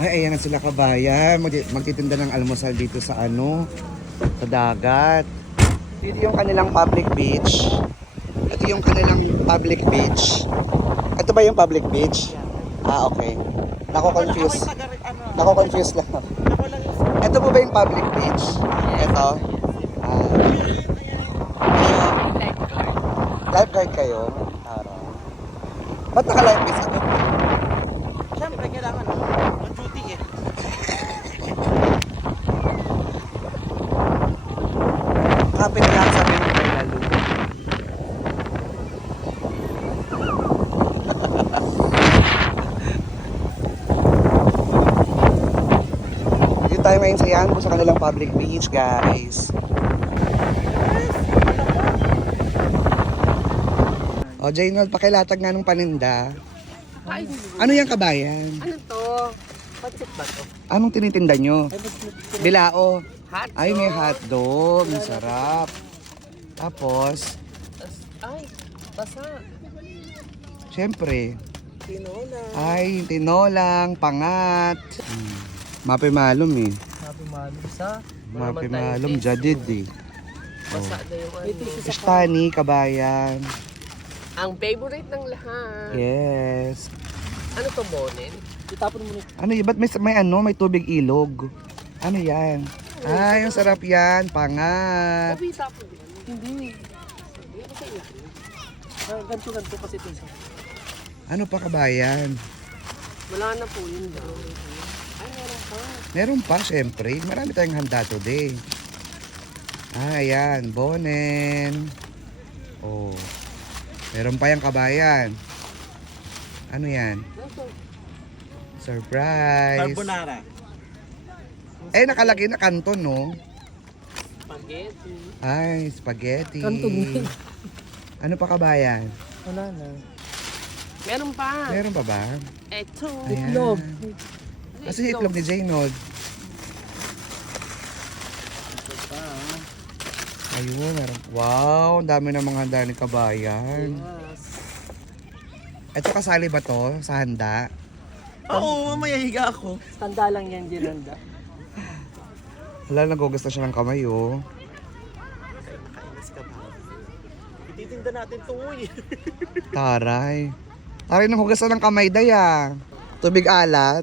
Ay, ayan na sila kabayan. Mag- magtitinda ng almusal dito sa ano, sa dagat. Dito yung kanilang public beach. Ito yung kanilang public beach. Ito ba yung public beach? Ah, okay. Nako-confuse. Nako-confuse lang. Ito po ba yung public beach? Ito? Ah. Lifeguard kayo? Ba't naka-life vest ako? Siyempre, kailangan mag-duty eh. Kapit lang sa amin kay Lalo. Dito tayo ngayon sa Yanbo sa kanilang public beach, guys. O, Jaynold, pakilatag nga ng paninda. Ay, Ano yung kabayan? ano to? Pancit ba to? Anong tinitinda nyo? Bilao. Hot Ay, may hotdog. Ang sarap. Tapos, Ay, basa. syempre, Tinola. ay, tinolang, pangat. Hmm. Mape malum eh. Sabi malum sa. Mape malum, jadid eh. Basa na yung ano. Istani, kabayan. Ang favorite ng lahat. Yes. Ano to, bonin? Itapon mo Ano yun? Ba't may, may ano? May tubig ilog? Ano yan? Ay, ang sarap yan. Pangat. Hindi. Iyo. Ah, Ganto-ganto kasi ito. Ano pa kabayan? Wala na po yun daw. Ay, meron pa. Meron pa, syempre. Marami tayong handa today. Ah, ayan. Bonen. Oh. Meron pa yung kabayan. Ano yan? Surprise. Carbonara. Eh, nakalagay na kanton, no? Spaghetti. Ay, spaghetti. Kanton. Ano pa kabayan? Wala na. Meron pa. Meron pa ba? Eto. Ayan. Kasi yung itlog ni Jaynod. Ayun, meron. Wow, ang dami ng mga handa ni kabayan. Yes. Ito kasali ba to sa handa? Oo, mamaya higa ako. Tanda lang yan, Giranda. Wala, nagugas na siya ng kamay, oh. Kainis ka ba? Ititinda natin to, uy. Taray. Taray, nanghugas na ng kamay, daya. Tubig alat.